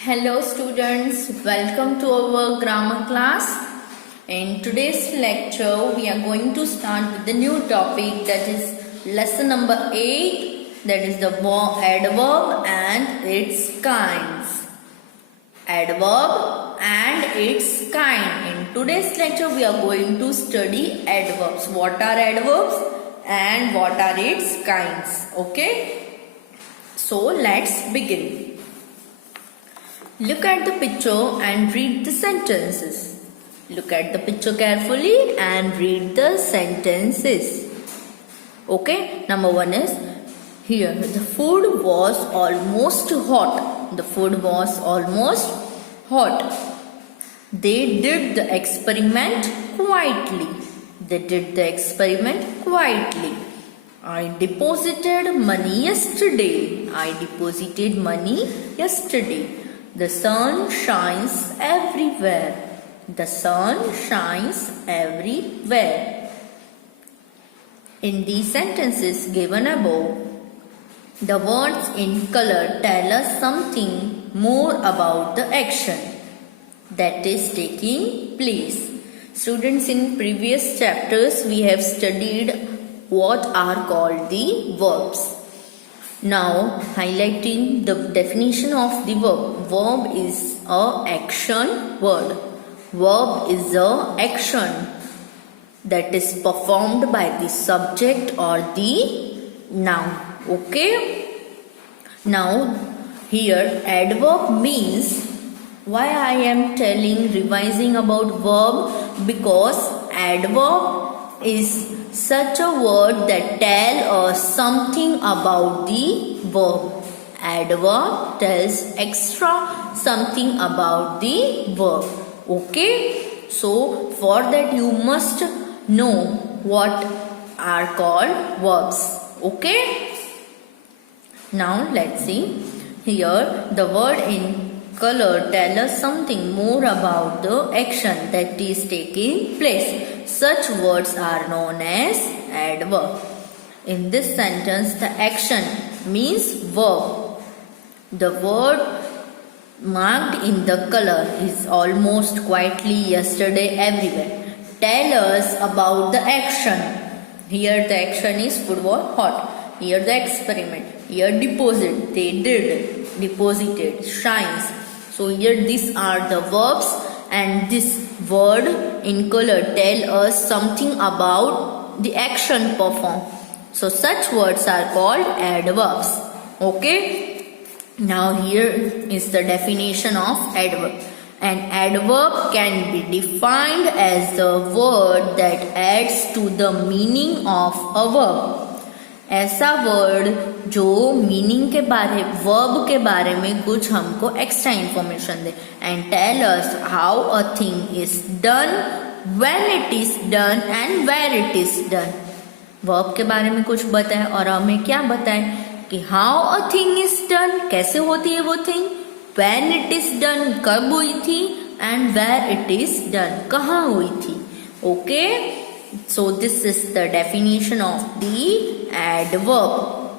Hello students, welcome to our grammar class. In today's lecture, we are going to start with the new topic, that is lesson number 8, that is the adverb and its kinds. Adverb and its kind. In today's lecture, we are going to study adverbs. What are adverbs and what are its kinds? Okay. So let's begin. Look at the picture and read the sentences. Look at the picture carefully and read the sentences. Okay, number 1 is, here the food was almost hot. The food was almost hot. They did the experiment quietly. They did the experiment quietly. I deposited money yesterday. I deposited money yesterday. The sun shines everywhere. The sun shines everywhere. In these sentences given above, the words in color tell us something more about the action that is taking place. Students, in previous chapters we have studied what are called the verbs. Now, highlighting the definition of the verb. Verb is a action word. Verb is a action that is performed by the subject or the noun. Okay? Now, here adverb means, why I am revising about verb, because adverb is such a word that tells us something about the verb. Adverb tells extra something about the verb. Okay? So, for that you must know what are called verbs. Okay? Now, let's see. Here, the word in color tells us something more about the action that is taking place. Such words are known as adverb. In this sentence, the action means verb. The word marked in the color is almost, quietly, yesterday, everywhere. Tell us about the action. Here the action is food was hot. Here the experiment. Here deposit. They did. Deposited. Shines. So here these are the verbs, and this word in color tell us something about the action performed. So such words are called adverbs. Okay? Now here is the definition of adverb. An adverb can be defined as the word that adds to the meaning of a verb. ऐसा word जो meaning के बारे, verb के बारे में कुछ हमको extra information दे. And tell us how a thing is done, when it is done and where it is done. Verb के बारे में कुछ बताए और हमें क्या बताए कि how a thing is done, कैसे होती है वो thing, when it is done, कब हुई थी, and where it is done, कहाँ हुई थी. Okay? So this is the definition of the adverb.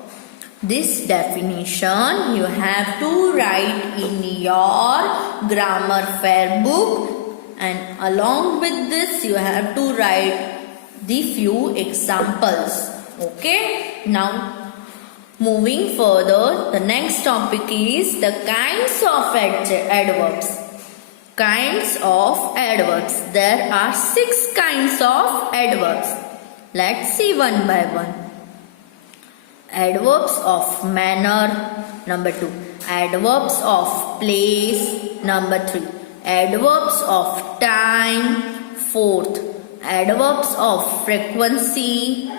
This definition you have to write in your grammar fair book, and along with this you have to write the few examples. Okay? Now moving further, the next topic is the kinds of adverbs. Kinds of adverbs. There are 6 kinds of adverbs. Let's see one by one. Adverbs of manner, number 2. Adverbs of place, number 3. Adverbs of time, 4th. Adverbs of frequency,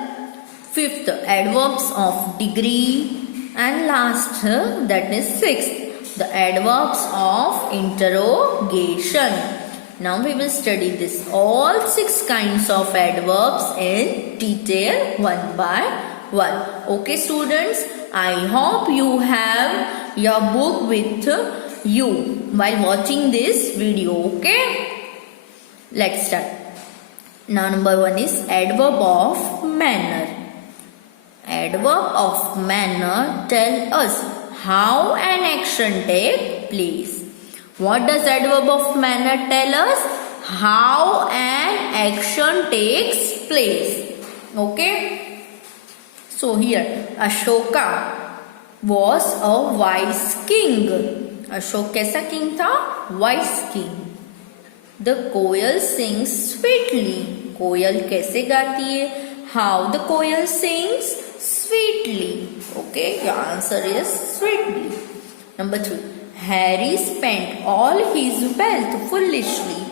5th. Adverbs of degree, and last, that is 6th. The adverbs of interrogation. Now we will study this all 6 kinds of adverbs in detail one by one. Okay students, I hope you have your book with you while watching this video. Okay? Let's start. Now number 1 is adverb of manner. Adverb of manner tell us how an action takes place. What does adverb of manner tell us? How an action takes place. Okay. So here Ashoka was a wise king. Ashok कैसा king था? Wise king. The koel sings sweetly. कोयल कैसे गाती है? How the koel sings sweetly. Okay, your answer is sweetly. Number 3. Harry spent all his wealth foolishly.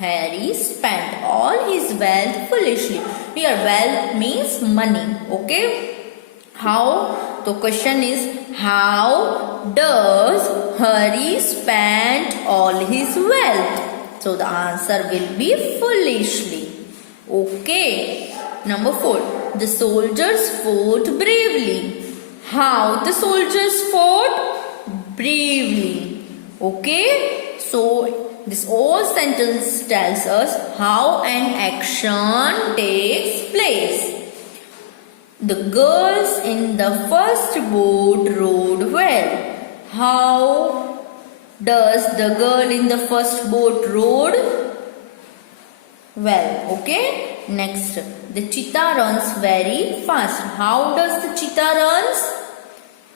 Harry spent all his wealth foolishly. Here wealth means money. Okay. How? The question is, how does Harry spend all his wealth? So the answer will be foolishly. Okay. Number 4. The soldiers fought bravely. How the soldiers fought? Bravely. Okay. So this whole sentence tells us how an action takes place. The girls in the first boat rowed well. How does the girl in the first boat rowed well? Okay. Next, the cheetah runs very fast. How does the cheetah runs?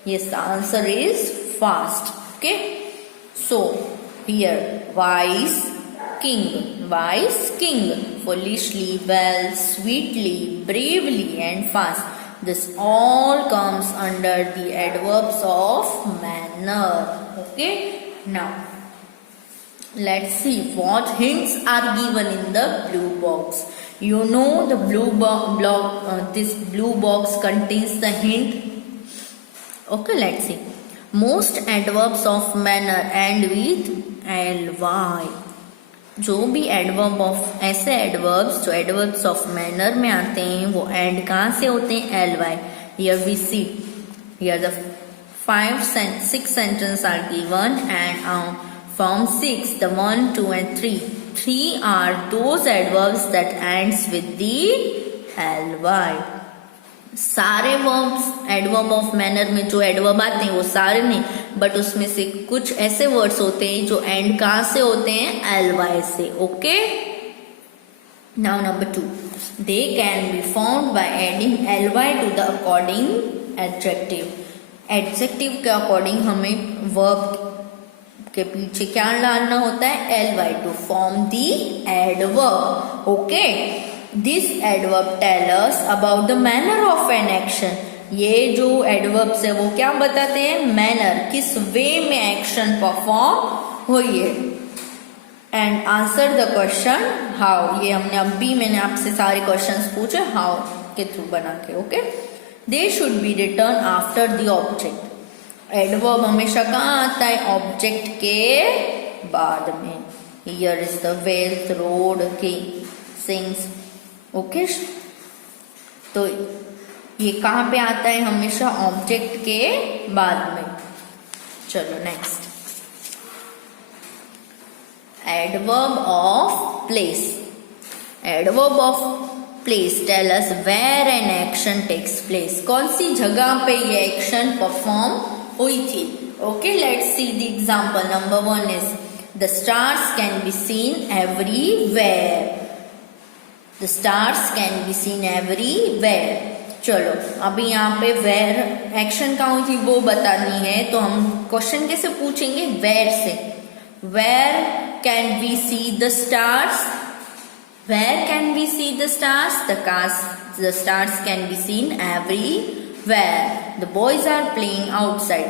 Yes, the answer is fast. Okay. So here, wise king, foolishly, well, sweetly, bravely and fast. This all comes under the adverbs of manner. Okay. Now, let's see what hints are given in the blue box. You know the this blue box contains the hint. Okay, let's see. Most adverbs of manner end with ly. जो भी adverb of ऐसे adverbs जो adverbs of manner में आते हैं वो and कहाँ से होते हैं? ly. Here we see. Here the 6 sentences are given and from 6 the 1, 2 and 3. 3 are those adverbs that ends with the ly. सारे वर्ब्स एडवर्ब ऑफ मैनर में जो एडवर्ब आते हैं वो सारे नहीं, बट उसमें से कुछ ऐसे वर्ड्स होते हैं जो एंड कहाँ से होते हैं? ly से. Okay. Now number 2. They can be found by adding ly to the according adjective. Adjective के अकॉर्डिंग हमें वर्ब के पीछे क्या डालना होता है? ly to form the adverb. Okay. This adverb tell us about the manner of an action. ये जो एडवर्ब्स है वो क्या बताते हैं? मैनर, किस वे में एक्शन परफॉर्म हुई है. And answer the question how. ये हमने अभी मैंने आपसे सारे क्वेश्चंस पूछे हाउ के थ्रू बना के. Okay. They should be return after the object. Adverb हमेशा कहाँ आता है? ऑब्जेक्ट के बाद में. Here is the wealth, road, king, sings. Okay. तो ये कहाँ पे आता है? हमेशा ऑब्जेक्ट के बाद में. चलो next. Adverb of place. Adverb of place tell us where an action takes place. कौन सी जगह पे ये एक्शन परफॉर्म हुई थी? Okay, let's see the example. Number 1 is the stars can be seen everywhere. The stars can be seen everywhere. चलो अभी यहाँ पे वेयर एक्शन कहाँ हुई थी वो बतानी है, तो हम क्वेश्चन कैसे पूछेंगे? वेयर से. Where can we see the stars? Where can we see the stars? The stars can be seen everywhere. The boys are playing outside.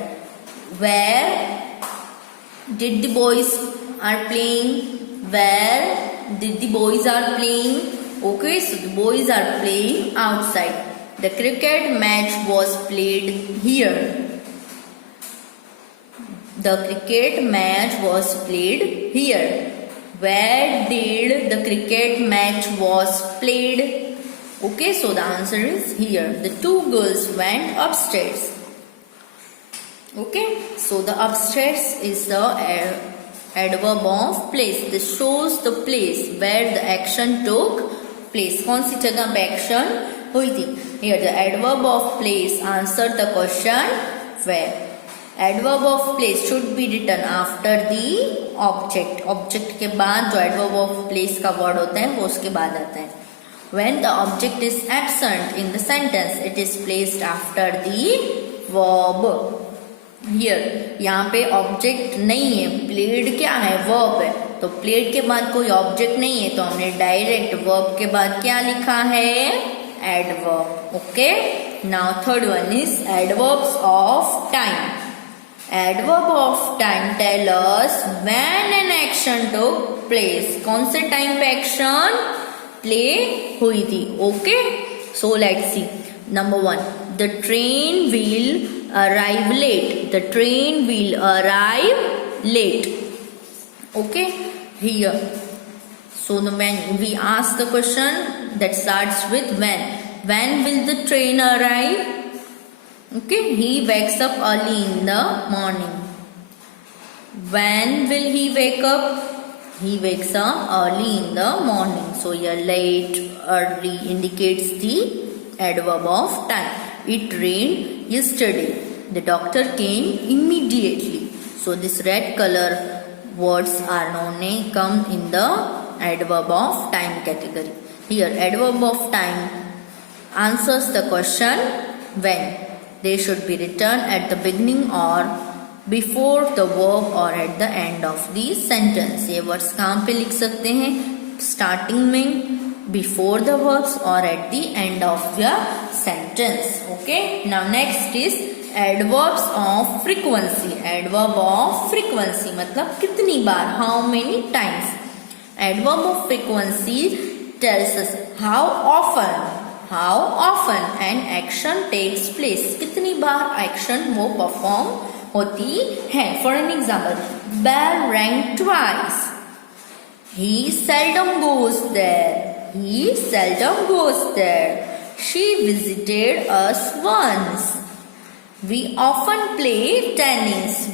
Where did the boys are playing? Where did the boys are playing? Okay, so the boys are playing outside. The cricket match was played here. The cricket match was played here. Where did the cricket match was played? Okay, so the answer is here. The 2 girls went upstairs. Okay, so the upstairs is the adverb of place. This shows the place where the action took place. कौन सी जगह पे action हुई थी? Here the adverb of place answer the question where. Adverb of place should be written after the object. Object के बाद जो adverb of place का वर्ड होता है वो उसके बाद आता है. When the object is absent in the sentence, it is placed after the verb. Here, यहाँ पे ऑब्जेक्ट नहीं है, प्लेड क्या है, वर्ब है. तो प्लेड के बाद कोई ऑब्जेक्ट नहीं है तो हमने डायरेक्ट वर्ब के बाद क्या लिखा है, adverb. Okay. Now third one is adverbs of time. Adverb of time tell us when an action took place. कौन से टाइम पे एक्शन प्ले हुई थी. Okay. So let's see. Number 1, the train will arrive late. The train will arrive late. Okay. Here, so when we ask the question that starts with when will the train arrive. Okay. He wakes up early in the morning. When will he wake up? He wakes up early in the morning. So here late, early indicates the adverb of time. It rained yesterday. The doctor came immediately. So this red color words are known come in the adverb of time category. Here adverb of time answers the question when. They should be written at the beginning or before the verb or at the end of the sentence. ये words कहाँ पे लिख सकते हैं, starting में, before the verbs or at the end of the sentence. Okay. Now next is adverbs of frequency. Adverb of frequency मतलब कितनी बार, how many times. Adverb of frequency tells us how often an action takes place. कितनी बार action वो perform होती है. For an example, bell rang twice. He seldom goes there. She visited us once. We often play tennis.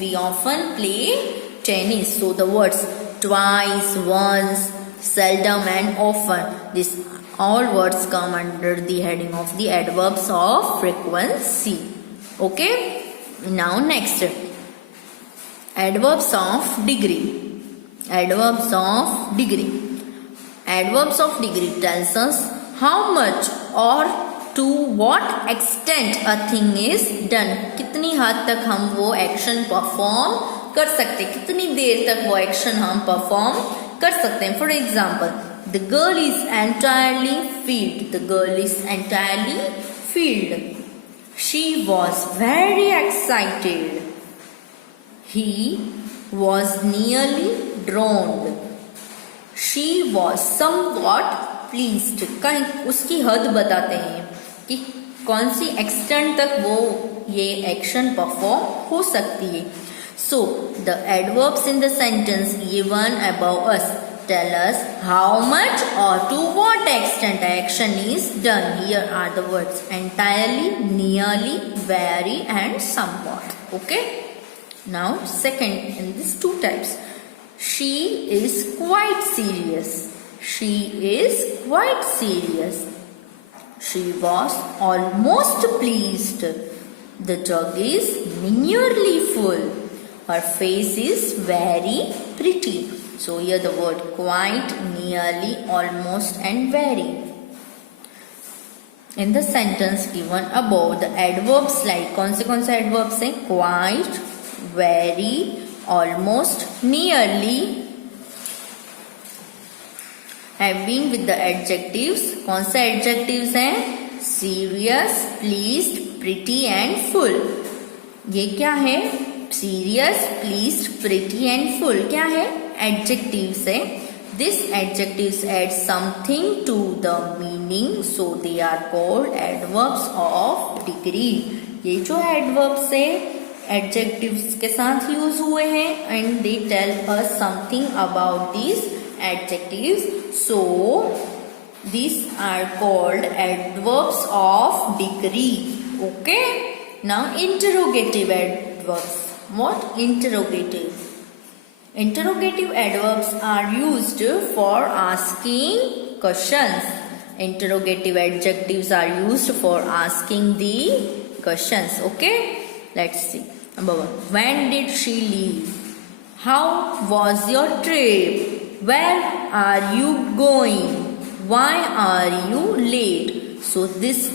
So the words twice, once, seldom and often, these all words come under the heading of the adverbs of frequency. Okay. Now next, adverbs of degree. Adverbs of degree tells us how much or to what extent a thing is done. कितनी हद तक हम वो action perform कर सकते, कितनी देर तक वो एक्शन हम परफॉर्म कर सकते हैं. For example, the girl is entirely filled. She was very excited. He was nearly drowned. She was somewhat pleased. कहीं उसकी हद बताते हैं कि कौन सी एक्सटेंट तक वो ये एक्शन परफॉर्म हो सकती है. So the adverbs in the sentence given above us tell us how much और to what extent action is done. Here are the words entirely, nearly, very and somewhat. Okay. Now second in these two types, she is quite serious. She was almost pleased. The jug is nearly full. Her face is very pretty. So here the word quite, nearly, almost and very. In the sentence given above, the adverbs like कौन से adverbs हैं, quite, very, almost, nearly have been with the adjectives. कौन से adjectives हैं, serious, pleased, pretty and full. ये क्या है, serious, pleased, pretty and full क्या है, adjectives है. This adjectives add something to the meaning, so they are called adverbs of degree. ये जो adverbs है adjectives के साथ यूज हुए हैं and they tell us something about these adjectives, so these are called adverbs of degree. Okay. Now interrogative adverbs. What? Interrogative adverbs are used for asking questions. Interrogative adjectives are used for asking the questions. Okay. Let's see. Number 1. When did she leave? How was your trip? Where are you going? Why are you late? So this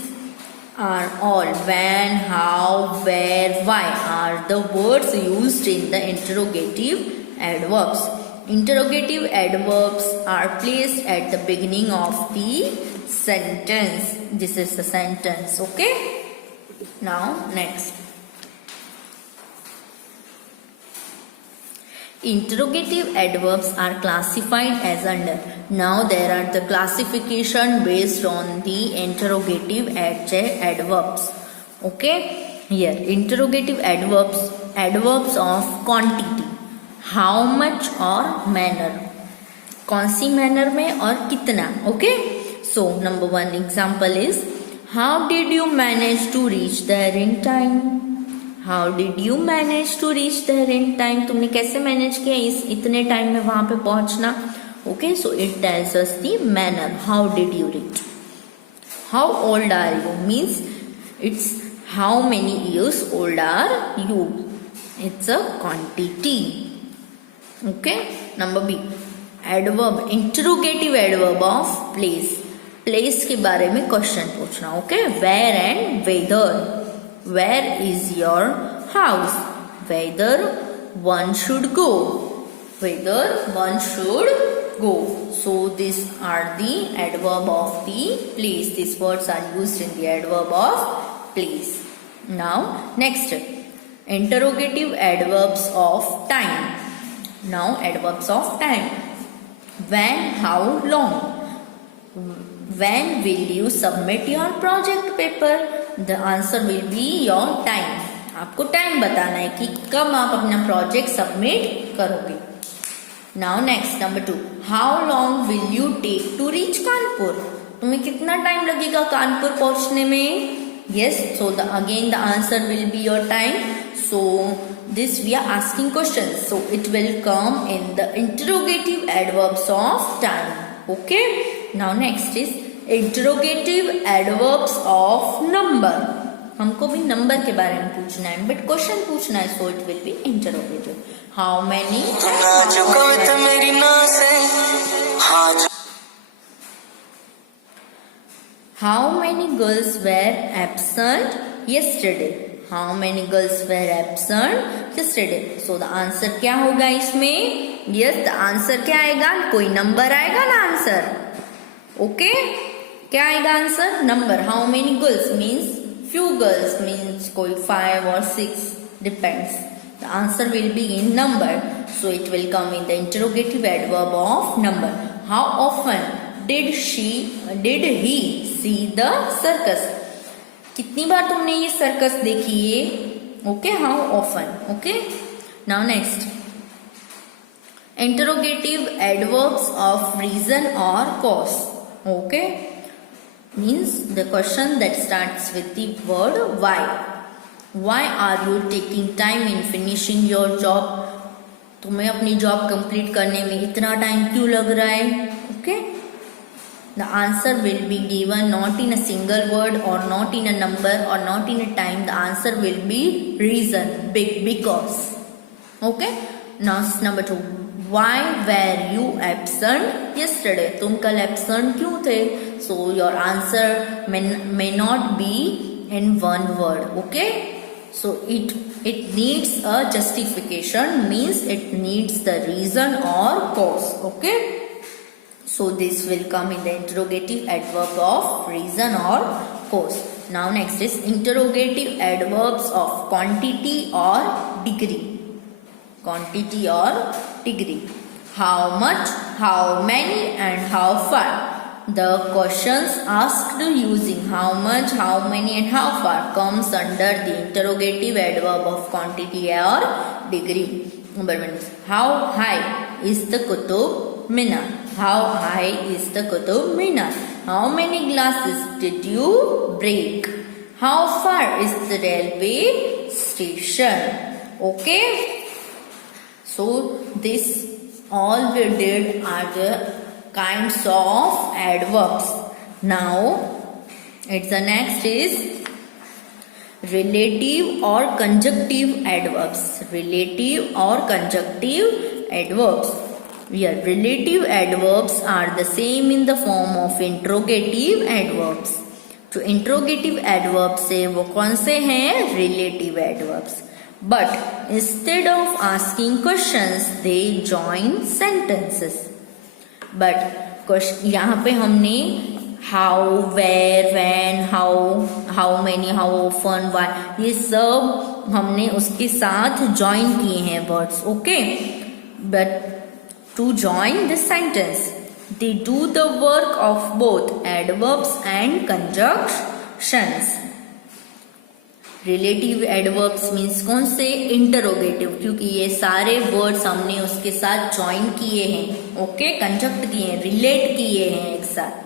are all when, how, where, why are the words used in the interrogative adverbs. Interrogative adverbs are placed at the beginning of the sentence. This is the sentence, okay? Now next. Interrogative adverbs are classified as under. Now there are the classification based on the interrogative adverbs. Okay, here interrogative adverbs of quantity, how much और manner, कौन सी manner में और कितना. Okay, so number 1 example is, how did you manage to reach there in time? How did you manage to reach there in time? तुमने कैसे manage किया इतने time में वहां पे पहुंचना. Okay, so it tells us the manner. How did you reach? How old are you means it's how many years old are you. It's a quantity. Okay, number B. Adverb, interrogative adverb of place. Place के बारे में question पूछना. Okay, where and whether. Where is your house? Whether one should go. Whether one should go. So these are the adverb of the place. These words are used in the adverb of place. Now next, interrogative adverbs of time. Now adverbs of time. When, how long. When will you submit your project paper? The answer will be your time. आपको time बताना है कि कब आप अपना project submit करोगे. Now next number 2. How long will you take to reach Kanpur. तुम्हें कितना टाइम लगेगा कानपुर पहुंचने में. Yes, so again the answer will be your time. So this we are asking questions, so it will come in the interrogative adverbs of time. Okay, now next is interrogative adverbs of number. हमको भी number के बारे में पूछना है, but question पूछना है, so it will be interrogative. How many? How many girls were absent yesterday? How many girls were absent yesterday? So the answer क्या होगा इसमें? Yes, the answer क्या आएगा? कोई नंबर आएगा ना आंसर. Okay? क्या आएगा answer? Number. How many girls means few girls means कोई 5 or 6 depends. The answer will be in number, so it will come in the interrogative adverb of number. How often did he see the circus? कितनी बार तुमने ये circus देखी है. Okay, how often. Okay, now next interrogative adverbs of reason और cause. Okay, means the question that starts with the word why. Why are you taking time in finishing your job. तुम्हें अपनी job complete करने में इतना time क्यों लग रहा है. Okay, the answer will be given not in a single word or not in a number or not in a time. The answer will be reason, because. Okay, now number 2. Why were you absent yesterday? तुम कल absent क्यों थे? So your answer may not be in one word. Okay, so it needs a justification, means it needs the reason or cause. Okay, so this will come in the interrogative adverb of reason or cause. Now next is interrogative adverbs of quantity or degree. Quantity or degree. How much, how many and how far. The questions asked using how much, how many and how far comes under the interrogative adverb of quantity or degree. Number 1 is, how high is the Qutub Minar? How high is the Qutub Minar? How many glasses did you break? How far is the railway station? Okay, so this all we did are the kinds of adverbs. Now it's the next is relative or conjunctive adverbs. Relative or conjunctive adverbs. Here, relative adverbs are the same in the form of interrogative adverbs. जो interrogative adverbs है वो कौन से हैं? Relative adverbs. But instead of asking questions, they join sentences. But यहाँ पे हमने how, where, when, how many, how often, why, ये सब हमने उसके साथ join किए हैं words. Okay? But to join this sentence, they do the work of both adverbs and conjunctions. Relative adverbs means कौन से? Interrogative, क्योंकि ये सारे words हमने उसके साथ join किए हैं. Okay? Conjunct किए हैं, relate किए हैं एक साथ.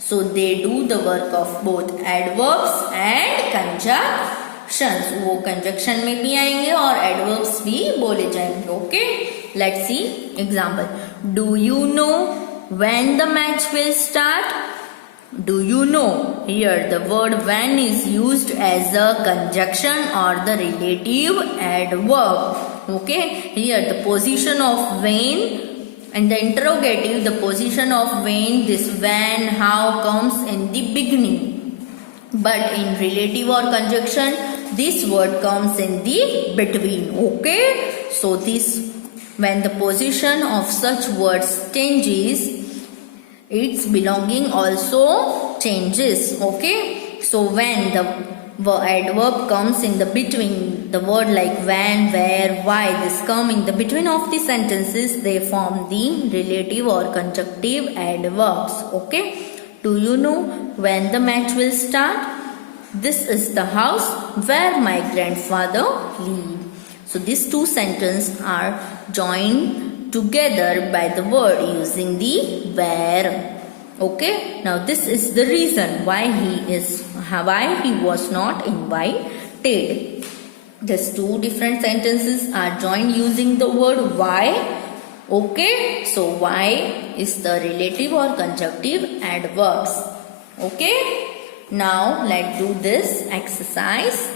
So they do the work of both adverbs and conjunctions. वो conjunction में भी आएंगे और adverbs भी बोले जाएंगे. Okay? Let's see example. Do you know when the match will start? Do you know? Here the word when is used as a conjunction or the relative adverb. Okay? Here the position of when and the interrogative, the position of when, this when, how comes in the beginning. But in relative or conjunction, this word comes in the between. Okay? So this, when the position of such words changes, its belonging also changes. Okay? So when the adverb comes in the between, the word like when, where, why, this come in the between of the sentences, they form the relative or conjunctive adverbs. Okay? Do you know when the match will start? This is the house where my grandfather lived. So these two sentences are joined together by the word using the where. Okay, now this is the reason why he was not invited. These two different sentences are joined using the word why. Okay, so why is the relative or conjunctive adverbs. Okay, now let's do this exercise.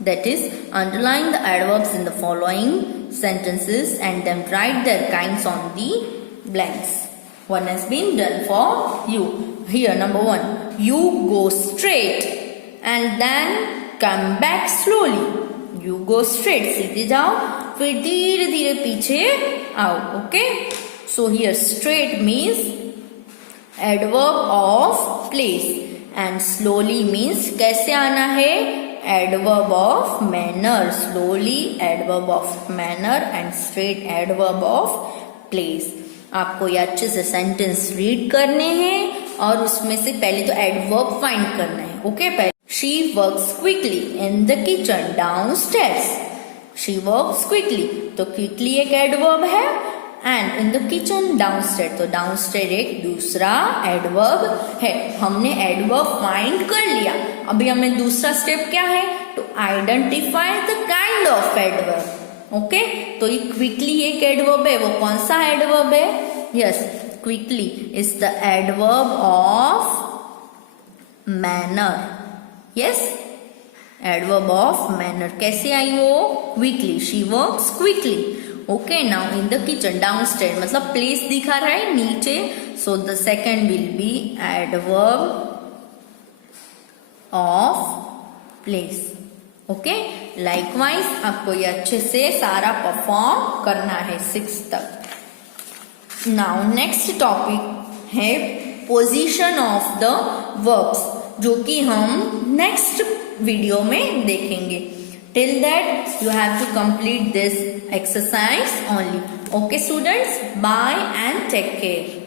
That is, underline the adverbs in the following sentences and then write their kinds on the blanks. One has been done for you. Here, number 1. You go straight and then come back slowly. You go straight. सीधे जाओ, फिर धीरे धीरे पीछे आओ. Okay? So here, straight means adverb of place. And slowly means कैसे आना है? Adverb of manner. Slowly, adverb of manner, and straight, adverb of place. आपको ये अच्छे से सेंटेंस रीड करने हैं और उसमें से पहले तो एडवर्ब फाइंड करना है. ओके? पहले she works quickly in the kitchen downstairs. She works quickly, तो क्विकली एक एडवर्ब है. And in the kitchen downstair, तो डाउनस्टेयर एक दूसरा एडवर्ब है. हमने एडवर्ब फाइंड कर लिया. अभी हमें दूसरा स्टेप क्या है? To identify the kind of adverb. Okay, तो ये क्विकली एक एडवर्ब है. वो कौन सा एडवर्ब है? Yes, quickly is the adverb of manner. Yes, adverb of manner. कैसे आई वो? Quickly. She works quickly. Okay, now in the kitchen downstair मतलब प्लेस दिखा रहा है नीचे. So the second will be adverb of place. Okay, likewise आपको ये अच्छे से सारा परफॉर्म करना है 6 तक. नाउ नेक्स्ट टॉपिक है पोजीशन ऑफ द वर्ब्स, जो कि हम नेक्स्ट वीडियो में देखेंगे. Till that you have to complete this exercise only. Okay students, bye and take care.